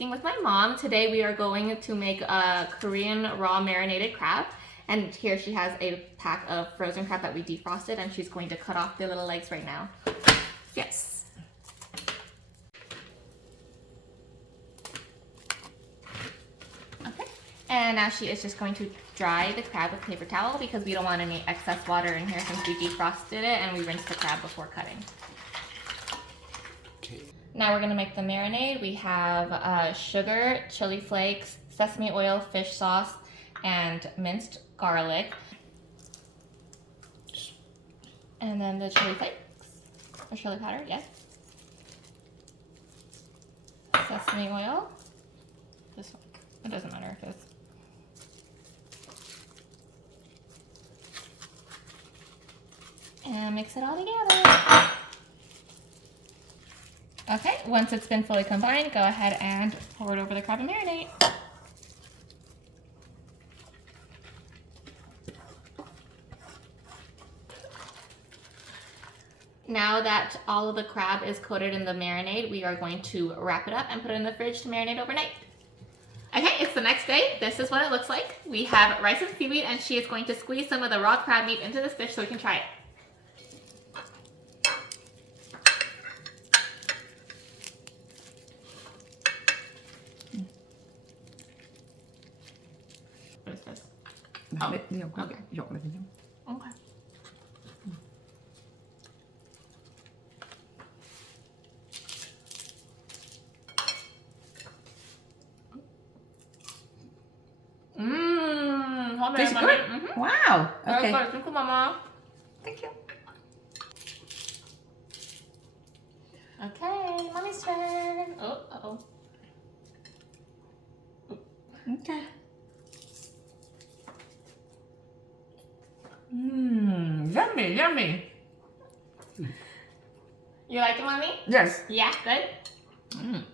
cooking with my mom. Today we are going to make a Korean raw marinated crab. And here she has a pack of frozen crab that we defrosted, and she's going to cut off the little legs right now. Yes. Okay. And now she is just going to dry the crab with paper towel because we don't want any excess water in here since we defrosted it and we rinsed the crab before cutting. Now we're gonna make the marinade. We have sugar, chili flakes, sesame oil, fish sauce, and minced garlic. And then the chili flakes, or chili powder, yes. Sesame oil. This one, it doesn't matter if it's. And mix it all together. Okay, once it's been fully combined, go ahead and pour it over the crab and marinate. Now that all of the crab is coated in the marinade, we are going to wrap it up and put it in the fridge to marinate overnight. Okay, it's the next day. This is what it looks like. We have rice and seaweed, and she is going to squeeze some of the raw crab meat into this dish so we can try it. What is this? Oh, okay. Okay. Tastes good? Mm-hmm. Wow. Okay. Thank you, Mama. Thank you. Okay, Mommy's turn. Oh. Okay. Yummy, yummy. You like it, Mommy? Yes. Yeah, good?